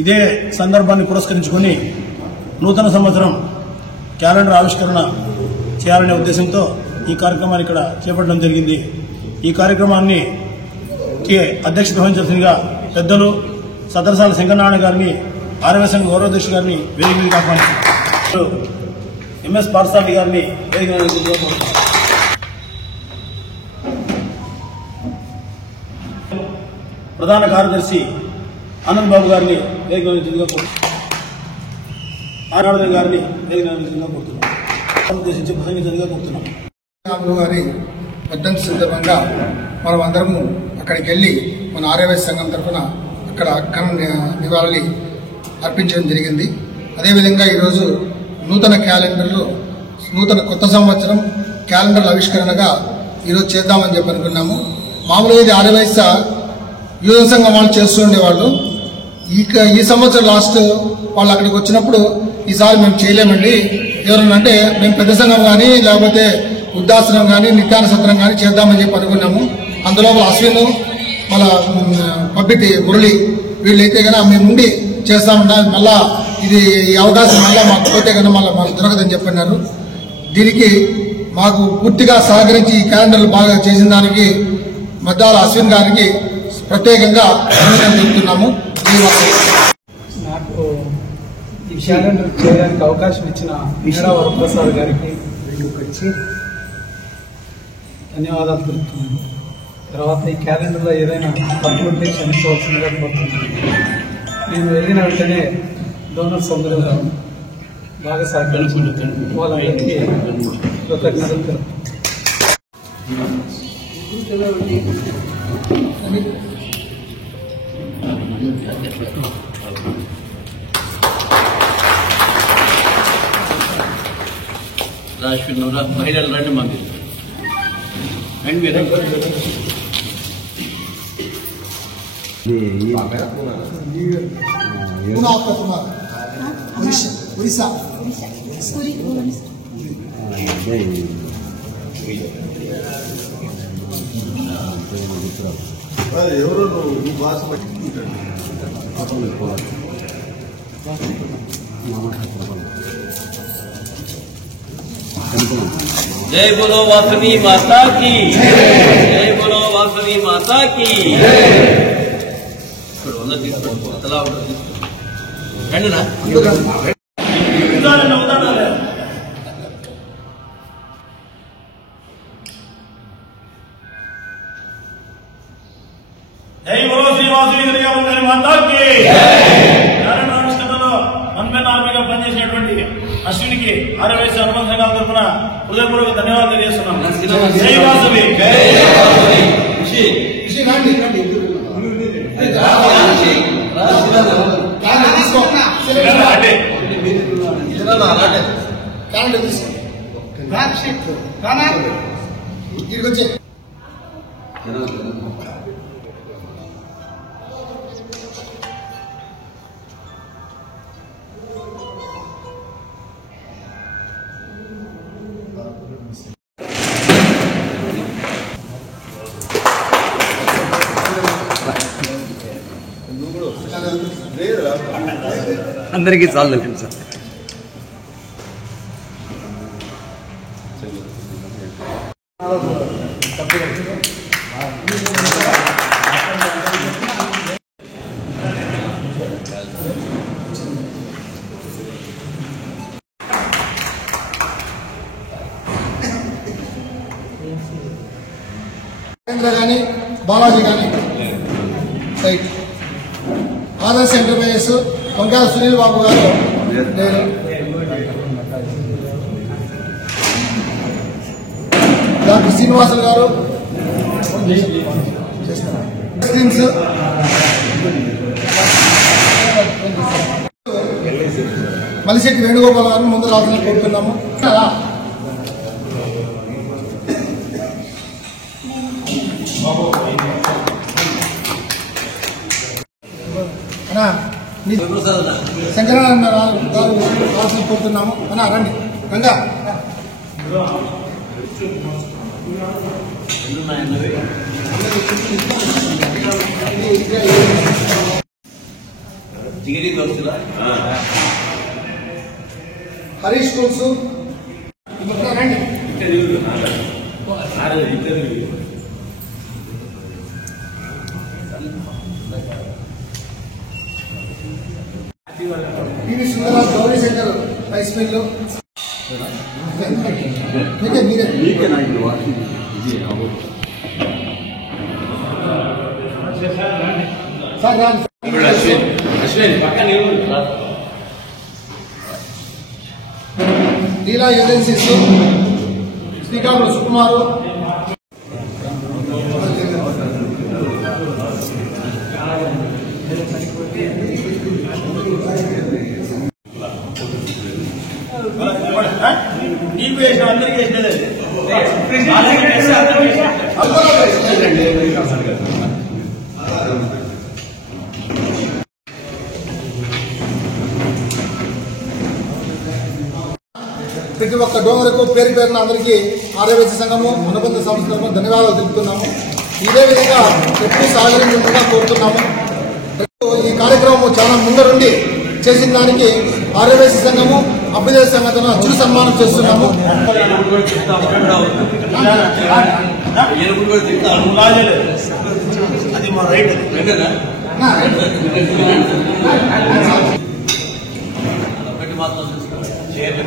ఇదే సందర్భాన్ని పురస్కరించుకొని నూతన సంవత్సరం క్యాలెండర్ ఆవిష్కరణ చేయాలనే ఉద్దేశంతో ఈ కార్యక్రమాన్ని ఇక్కడ చేపట్టడం జరిగింది. ఈ కార్యక్రమాన్ని అధ్యక్షత వహించాల్సిందిగా పెద్దలు సతరసాల శంకరనారాయణ గారిని, ఆర్ఎంఎస్ఎన్ గౌరవాధ్యక్ష గారిని వేదిక మీదకి ఆహ్వానిస్తున్నారు. ఎంఎస్ పార్సాలి గారిని వేదిక ప్రధాన కార్యదర్శి ఆనంద్ బాబు గారిని వేదిక మీదగా ఆరాధన గారిని వేదిక మీదగా కోరుతున్నాం. ఉద్దేశించి ప్రసంగించగా కోరుతున్నాం. రాములు గారి వర్ధంతి సందర్భంగా మనం అందరము అక్కడికి వెళ్లి మన ఆర్యవైశ్య సంఘం తరఫున అక్కడ నివాళి అర్పించడం జరిగింది. అదేవిధంగా ఈరోజు నూతన క్యాలెండర్లో నూతన కొత్త సంవత్సరం క్యాలెండర్ల ఆవిష్కరణగా ఈరోజు చేద్దామని చెప్పి అనుకున్నాము. మామూలుగా ఇది ఆర్యవైశ్య యువజన సంఘం వాళ్ళు చేస్తూ ఉండేవాళ్ళు. ఈ సంవత్సరం లాస్ట్ వాళ్ళు అక్కడికి వచ్చినప్పుడు ఈసారి మేము చేయలేమండి, ఎవరన్నా అంటే మేము పెద్ద సంఘం కానీ లేకపోతే వృద్ధాశ్రమం కానీ నిత్యాన సత్రం కానీ చేద్దామని చెప్పి అనుకున్నాము. అందులో అశ్విన్ మన పబ్బిటి మురళి వీళ్ళైతే కన్నా మేము ఉండి చేస్తామన్నా మళ్ళా ఇది ఈ అవకాశం మళ్ళీ మాకు పోతే కన్నా మళ్ళీ మాకు దొరకదని చెప్పన్నారు. దీనికి మాకు పూర్తిగా సహకరించి ఈ క్యాలెండర్లు బాగా చేసిన దానికి మద్దాల అశ్విన్ గారికి ప్రత్యేకంగా అభినందనలు చెప్తున్నాము. నాకు ఈ క్యాలెండర్ చేయడానికి అవకాశం ఇచ్చిన మీరా వరప్రసాద్ గారికి వచ్చి ధన్యవాదాలు తెలుపుతున్నాను. తర్వాత ఈ క్యాలెండర్లో ఏదైనా తప్పులు ఉంటే క్షమించవలసిందిగా కోరుతున్నాను. నేను వెళ్ళిన వెంటనే డోనర్స్ అందరూ బాగా సహకరించుకుంటున్నాను. వాళ్ళందరికీ కృతజ్ఞతలు తెలుపుతున్నాను. మహిళలు రండి మంది అండ్ మీరు ఎవరు నువ్వు భాష పట్టుకుంటాడు. जय बोलो वासवी माता की, जय बोलो वासवी माता की. జై బోలో శ్రీ వాసవి మాతా కి. మనమే ఆర్మీగా పనిచేసినటువంటి అశ్వినికి ఆర్యవైశ్య అనుబంధ సంఘాల తరఫున హృదయపూర్వక ధన్యవాదాలు తెలియజేస్తున్నాం. జై వాసవి. అందరికీ చాలు తెలియదు సార్. కానీ బాలాజీ కానీ రైట్ ఆదర్శ ఎంటర్ప్రైజెస్ వంకాయ సునీల్ బాబు గారు, డాక్టర్ శ్రీనివాసులు గారు, మలిశెట్టి వేణుగోపాల్ గారిని ముందు రావాలని కోరుతున్నాము. శంకరనారాయణ గారు రావాల్సిన కోరుతున్నాము. అన్నా రండి రంగా. జిగిరి దోస్తులా హరీష్ స్కూల్స్ రండి. PV Sundara Rao Gauri Shankar rice mill మీకే సార్ రాండి. అశ్విన్ పక్కన లీలా ఏజెన్సీస్ శ్రీకాకుళం సుకుమారు నీకు వేసిన అందరికీ వేసినది ప్రతి ఒక్క డోనర్కు పేరు పేరున అందరికీ ఆర్యవైశ్య సంఘము అనుబంధ సంస్థలకు ధన్యవాదాలు తెలుపుతున్నాము. ఇదే విధంగా ఎప్పుడు సహకరించకుండా కోరుతున్నాము. ఈ కార్యక్రమం చాలా ముందరుండి చేసిన దానికి ఆర్యవైశ్య సంఘము అభ్యుదయ సంఘటన అచ్చుడు సన్మానం చేస్తున్నాము. అది మా రైట్ ఒకటి మాత్రం చీరలు